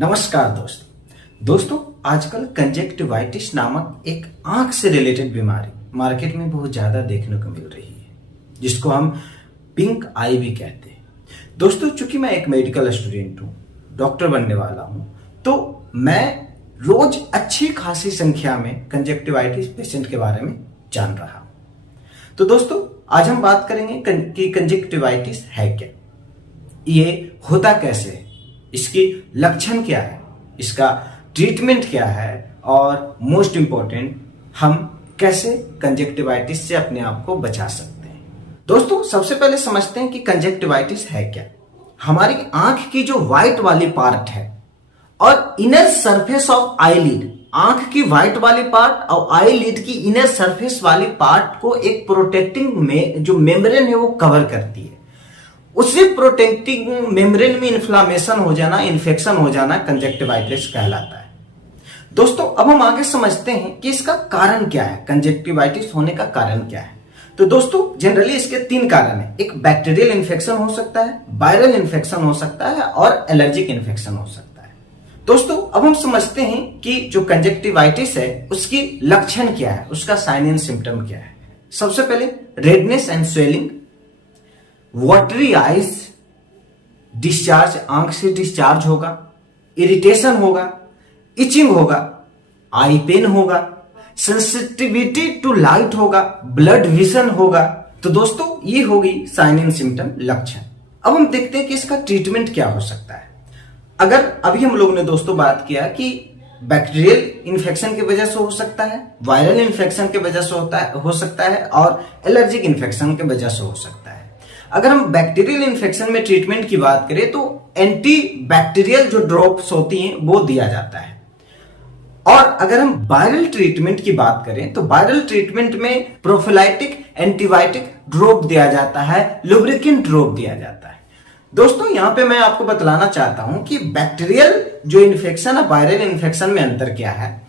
नमस्कार दोस्तों आजकल कंजक्टिवाइटिस नामक एक आंख से रिलेटेड बीमारी मार्केट में बहुत ज्यादा देखने को मिल रही है, जिसको हम पिंक आई भी कहते हैं। दोस्तों, चूंकि मैं एक मेडिकल स्टूडेंट हूँ, डॉक्टर बनने वाला हूँ, तो मैं रोज अच्छी खासी संख्या में कंजक्टिवाइटिस पेशेंट के बारे में जान रहा हूँ। तो दोस्तों, आज हम बात करेंगे कि कंजक्टिवाइटिस है क्या, ये होता कैसे है, इसकी लक्षण क्या है, इसका ट्रीटमेंट क्या है और मोस्ट इंपॉर्टेंट हम कैसे कंजक्टिवाइटिस से अपने आप को बचा सकते हैं। दोस्तों, सबसे पहले समझते हैं कि कंजक्टिवाइटिस है क्या। हमारी आंख की जो व्हाइट वाली पार्ट है और इनर सरफेस ऑफ आईलिड, आंख की व्हाइट वाली पार्ट और आईलिड की इनर सरफेस वाली पार्ट को एक प्रोटेक्टिंग में जो मेम्ब्रेन है वो कवर करती है। उसी प्रोटेक्टिंग मेम्ब्रेन में इन्फ्लामेशन हो जाना, इन्फेक्शन हो जाना कंजक्टिवाइटिस कहलाता है। दोस्तों, अब हम आगे समझते हैं कि इसका कारण क्या है, कंजक्टिवाइटिस होने का कारण क्या है। तो दोस्तों, जनरली इसके 3 कारण हैं। एक बैक्टीरियल इन्फेक्शन हो सकता है, वायरल इन्फेक्शन हो सकता है और एलर्जिक इन्फेक्शन हो सकता है। दोस्तों, अब हम समझते हैं कि जो कंजक्टिवाइटिस है उसकी लक्षण क्या है, उसका साइन एंड सिम्टम क्या है। सबसे पहले redness and swelling, watery eyes, discharge, आंख से डिस्चार्ज होगा, इरिटेशन होगा, इचिंग होगा, आई पेन होगा, सेंसिटिविटी टू लाइट होगा, ब्लड विजन होगा। तो दोस्तों, ये होगी साइन एंड सिम्टम, लक्षण। अब हम देखते हैं कि इसका ट्रीटमेंट क्या हो सकता है। अगर अभी हम लोगों ने दोस्तों बात किया कि बैक्टीरियल इन्फेक्शन की वजह से हो सकता है, वायरल इन्फेक्शन की वजह से हो सकता है और एलर्जिक इन्फेक्शन की वजह से हो सकता है। अगर हम बैक्टीरियल इन्फेक्शन में ट्रीटमेंट की बात करें तो एंटी बैक्टीरियल जो ड्रॉप्स होती हैं वो दिया जाता है। और अगर हम वायरल ट्रीटमेंट की बात करें तो वायरल ट्रीटमेंट में प्रोफिलाइटिक एंटीबायोटिक ड्रॉप दिया जाता है, लुब्रिकेंट ड्रॉप दिया जाता है। दोस्तों, यहां पे मैं आपको बतलाना चाहता हूं कि बैक्टीरियल जो इन्फेक्शन और वायरल इन्फेक्शन में अंतर क्या है।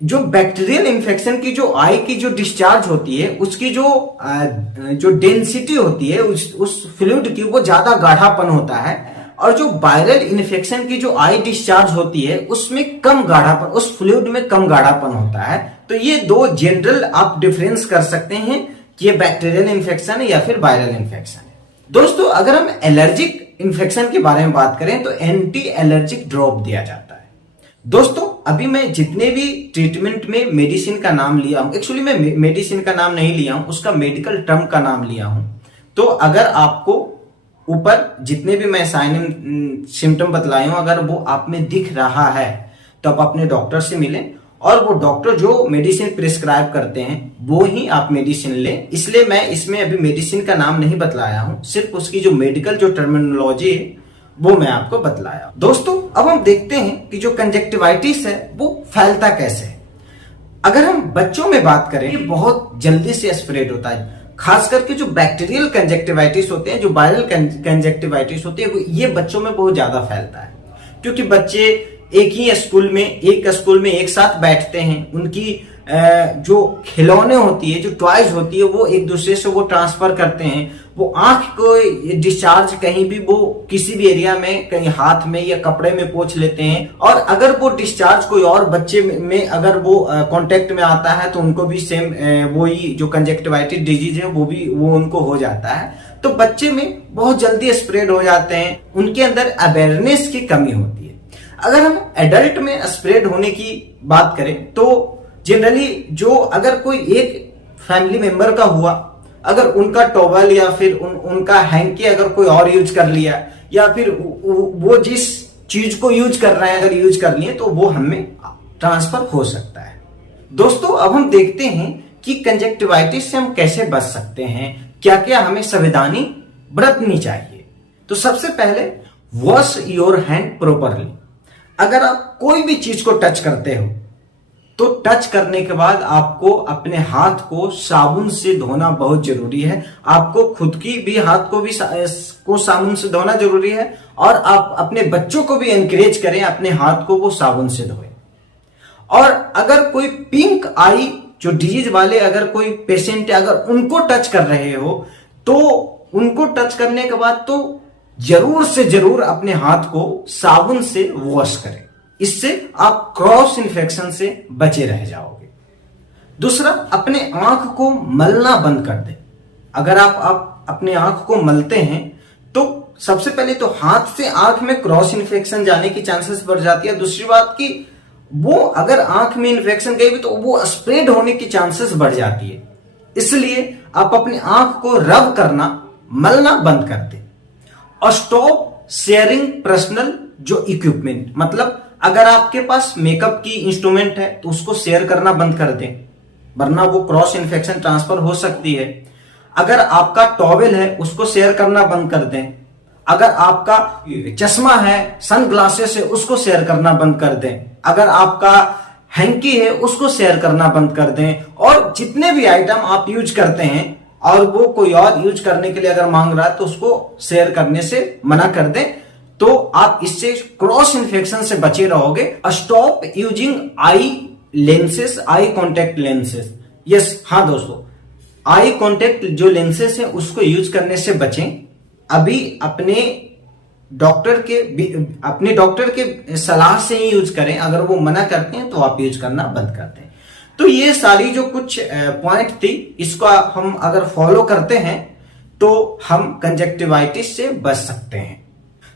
जो बैक्टीरियल इन्फेक्शन की जो आई की जो डिस्चार्ज होती है उसकी जो डेंसिटी होती है उस फ्लूइड की वो ज्यादा गाढ़ापन होता है, और जो वायरल इन्फेक्शन की जो आई डिस्चार्ज होती है उसमें कम गाढ़ापन, उस फ्लूइड में कम गाढ़ापन होता है। तो ये 2 जनरल आप डिफरेंस कर सकते हैं कि ये बैक्टीरियल इन्फेक्शन है या फिर वायरल इन्फेक्शन है। दोस्तों, अगर हम एलर्जिक इन्फेक्शन के बारे में बात करें तो एंटी एलर्जिक ड्रॉप दिया जाता है। दोस्तों, अभी मैं जितने भी ट्रीटमेंट में मेडिसिन का नाम लिया हूं, एक्चुअली मैं मेडिसिन का नाम नहीं लिया हूं, उसका मेडिकल टर्म का नाम लिया हूं। तो अगर आपको ऊपर जितने भी मैं साइन एंड सिम्टम बतलाए हूं, अगर वो आप में दिख रहा है तो आप अपने डॉक्टर से मिलें, और वो डॉक्टर जो मेडिसिन प्रिस्क्राइब करते हैं वो ही आप मेडिसिन लें। इसलिए मैं इसमें अभी मेडिसिन का नाम नहीं बतलाया हूं, सिर्फ उसकी जो मेडिकल जो टर्मिनोलॉजी है वो मैं आपको बतलाया। दोस्तों, अब हम देखते हैं कि जो कंजक्टिवाइटिस है वो फैलता कैसे है। अगर हम बच्चों में बात करें, ये बहुत जल्दी से स्प्रेड होता है। खास करके जो बैक्टीरियल कंजक्टिवाइटिस होते हैं, जो वायरल कंजक्टिवाइटिस होती है, ये बच्चों में बहुत ज्यादा फैलता है, क्योंकि बच्चे एक स्कूल में एक साथ बैठते हैं। उनकी जो खिलौने होती है, जो टॉयज होती है, वो एक दूसरे से वो ट्रांसफर करते हैं। वो आंख को डिस्चार्ज कहीं भी, वो किसी भी एरिया में, कहीं हाथ में या कपड़े में पोंछ लेते हैं, और अगर वो डिस्चार्ज कोई और बच्चे में अगर वो कांटेक्ट में आता है तो उनको भी सेम वही जो कंजक्टिवाइटिस डिजीज है वो उनको हो जाता है। तो बच्चे में बहुत जल्दी स्प्रेड हो जाते हैं, उनके अंदर अवेयरनेस की कमी होती है। अगर हम एडल्ट में स्प्रेड होने की बात करें तो जनरली जो अगर कोई एक फैमिली मेंबर का हुआ, अगर उनका टॉवल या फिर उनका हैंकी अगर कोई और यूज कर लिया, या फिर वो जिस चीज को यूज कर रहे हैं अगर यूज कर लिए, तो वो हमें ट्रांसफर हो सकता है। दोस्तों, अब हम देखते हैं कि कंजक्टिवाइटिस से हम कैसे बच सकते हैं, क्या क्या हमें सावधानी बरतनी चाहिए। तो सबसे पहले, वॉश योर हैंड प्रॉपरली। अगर आप कोई भी चीज को टच करते हो तो टच करने के बाद आपको अपने हाथ को साबुन से धोना बहुत जरूरी है। आपको खुद की भी हाथ को साबुन से धोना जरूरी है, और आप अपने बच्चों को भी एनकरेज करें अपने हाथ को वो साबुन से धोए। और अगर कोई पिंक आई जो डिजीज वाले अगर कोई पेशेंट है, अगर उनको टच कर रहे हो तो उनको टच करने के बाद तो जरूर से जरूर अपने हाथ को साबुन से वॉश करें। इससे आप क्रॉस इन्फेक्शन से बचे रह जाओगे। दूसरा, अपने आंख को मलना बंद कर दें। अगर आप अपने आंख को मलते हैं तो सबसे पहले तो हाथ से आंख में क्रॉस इन्फेक्शन जाने की चांसेस बढ़ जाती है। दूसरी बात कि वो अगर आंख में इन्फेक्शन गई भी तो वो स्प्रेड होने की चांसेस बढ़ जाती है। इसलिए आप अपनी आंख को रब करना, मलना बंद कर दें। और स्टॉप शेयरिंग पर्सनल जो इक्विपमेंट, मतलब अगर आपके पास मेकअप की इंस्ट्रूमेंट है तो उसको शेयर करना बंद कर दें, वरना वो क्रॉस इन्फेक्शन ट्रांसफर हो सकती है। अगर आपका टॉवेल है उसको शेयर करना बंद कर दें। अगर आपका चश्मा है, सन ग्लासेस है, उसको शेयर करना बंद कर दें। अगर आपका हैंकी है उसको शेयर करना बंद कर दें। और जितने भी आइटम आप यूज करते हैं और वो कोई और यूज करने के लिए अगर मांग रहा है तो उसको शेयर करने से मना कर दें, तो आप इससे क्रॉस इन्फेक्शन से बचे रहोगे। Stop using I lenses, eye contact lenses. Yes, हाँ दोस्तों, आई कॉन्टेक्ट जो लेंसेस है उसको यूज करने से बचें। अभी अपने डॉक्टर के सलाह से ही यूज करें। अगर वो मना करते हैं तो आप यूज करना बंद कर दें। तो ये सारी जो कुछ पॉइंट थी, इसको हम अगर फॉलो करते हैं तो हम कंजक्टिवाइटिस से बच सकते हैं।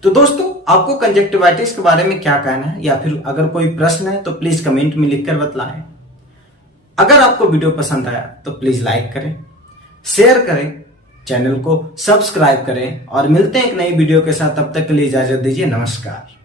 तो दोस्तों, आपको कंजक्टिवाइटिस के बारे में क्या कहना है, या फिर अगर कोई प्रश्न है तो प्लीज कमेंट में लिखकर बतलाएं। अगर आपको वीडियो पसंद आया तो प्लीज लाइक करें, शेयर करें, चैनल को सब्सक्राइब करें और मिलते हैं एक नई वीडियो के साथ। तब तक के लिए इजाजत दीजिए। नमस्कार।